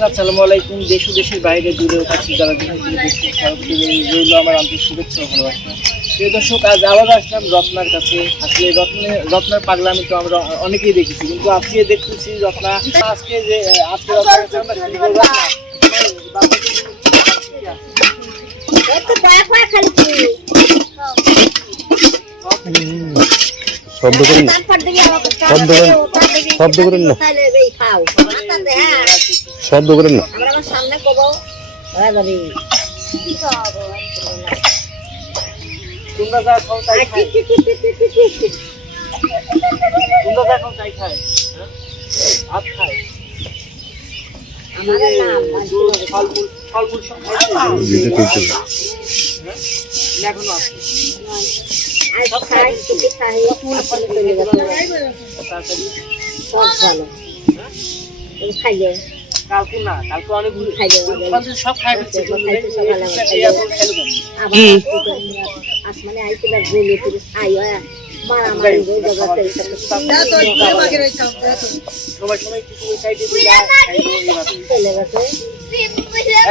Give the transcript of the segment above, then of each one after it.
আসসালামু আলাইকুম। দেশ ও দেশের বাইরে দূরে ও কাছে যারা রইল আমার আন্তরিক শুভেচ্ছা ও ভালোবাসা। প্রিয় দর্শক আজ আবার আসলাম রত্নার কাছে। আসলে রত্নে রত্নার পাগলামি তো আমরা অনেকেই দেখেছি কিন্তু আজকে দেখতেছি রত্না। আজকে যে আজকে রত্নার কাছে আমরা শুরু করব শব্দ করেন শব্দ করেন- শব্দ করেন না। শব্দ করেন না। সামনে কবো তোমরা যা খাও তাই খাই তোমরা যা খাও তাই খাই হ্যাঁ? খাই আমার কালকে না কালকে অনেক সব খাই আসমানে আইছিল হয় মারামারি হয়ে সময় কিছু সাইডে। চলে গেছে।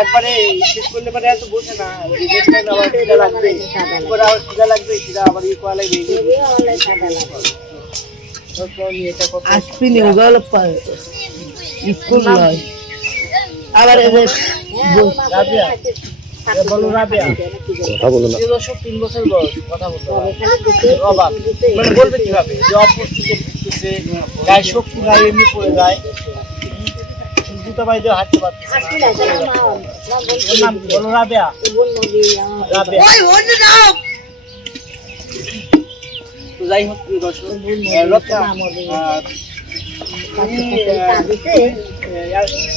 একবারে শেষ করলে পরে এত বসে না আবার খিদা লাগবে। আবার খিদা লাগবে খিদা আবার ই করা লাগবে আসপিনি গল্প স্কুল নয়। আবার কথা বলো না। তিন বছর বয়স কথা বলতে অবাক। মানে বলবে কীভাবে? যে অপুষ্টিতে ভুগতেছে গায়ে শক্তি নাই এমনি পড়ে যায়। জুতা পাই দিয়ে হাঁটতে পারতেছে নাম? বলো রাবেয়া। রাবেয়া। তো যাই হোক দর্শক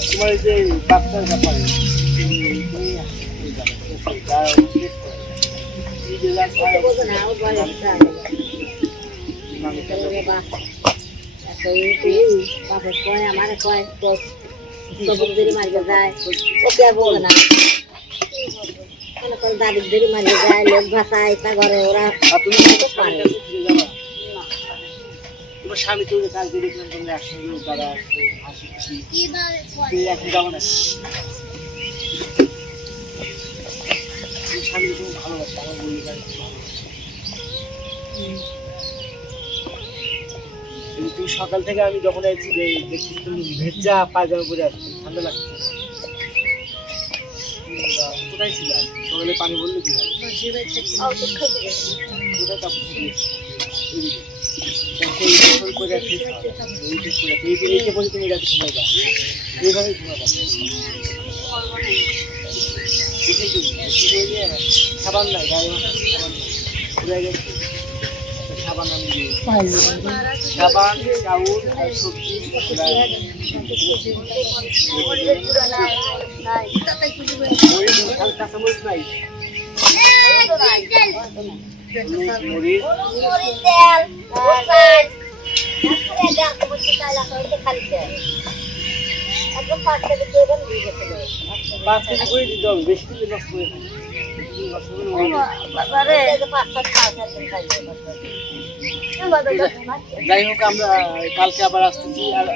তোমার যে বাচ্চার ব্যাপারে তুমি তুমি এই জানো, যা জিজ্ঞেস করো। এই যে যা খায়, আমি আমার কয় দেরি মারিয়ে যায়। ওকে আর না। মনে করে দাদির দেরি মারিয়ে যায় লোক ভাষায় তা ঘরে ওরা তোমার? স্বামী তো কালকে দেখলাম তোমরা একসঙ্গে দাদা আসছে। হাসি খুশি তুই এখন যাব না তুমি স্বামীকে তুমি ভালোবাসো আমার বলি তুমি সকাল থেকে আমি যখন আছি দেখছি তুমি ভেজা পায়জামা পরে আসছো ঠান্ডা লাগছে। কোথায় ছিলাম সকালে পানি বললে কি হবে কোথায় করে ঠিক এই ঠিক করে। এই যে- এইটা পরে তুমি রাতে ঘুমাইবা। এইভাবেই ঘুমাবা। সাবান নাই, গায়ে নাই। কোথায় গেছে? সাবান আমি। সাবান, চাউল, আর সবজি, নাই। যাই হোক, আমরা কালকে আবার আসতেছি। আর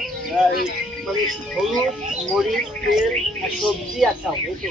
মানে হলুদ, মরিচ, তেল আর সবজি আর চাল এই তো।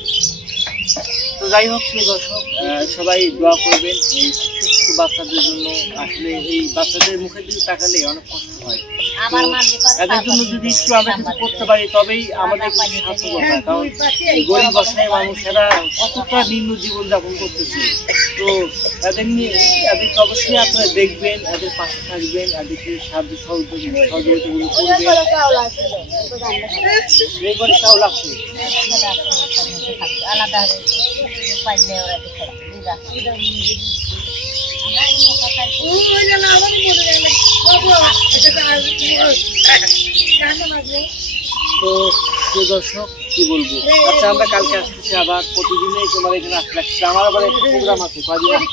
তো যাই হোক প্রিয় দর্শক সবাই দোয়া করবেন এই সুস্থ বাচ্চাদের জন্য আসলে এই বাচ্চাদের মুখের দিকে তাকালে অনেক কষ্ট হয়। এদের জন্য যদি একটু আমরা কিছু করতে পারি তবেই আমাদের সার্থকতা কারণ এই গরিব অসহায় মানুষেরা কতটা নিম্ন জীবন যাপন করতেছে। তো এদের নিয়ে এদেরকে অবশ্যই আপনারা দেখবেন এদের পাশে থাকবেন এদেরকে সাহায্য সহযোগিতা সহযোগিতাগুলো করবেন। এই করে চাউল আছে। আলাদা পাইলে ওরা দেখে তো প্রিয় দর্শক কি বলব? আচ্ছা আমরা কালকে আসতেছি আবার প্রতিদিনই তোমার এখানে আসতে লাগছে আমার আবার একটা প্রোগ্রাম আছে কদিন আমি।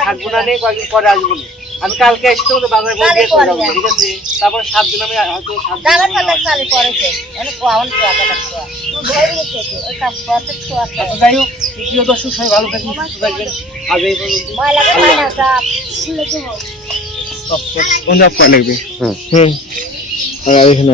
থাকব না নেই কয়েকদিন পরে আসব না। আমি কালকে এসে তোমাদের বাজারে করে দিয়ে চলে যাব ঠিক আছে? তারপর সাত দিন আমি হয়তো সাত দিন আচ্ছা যাই হোক প্রিয় দর্শক সবাই ভালো থাকবেন সুস্থ থাকবেন আজ এই পর্যন্ত। হুম। হুম। আর এখানে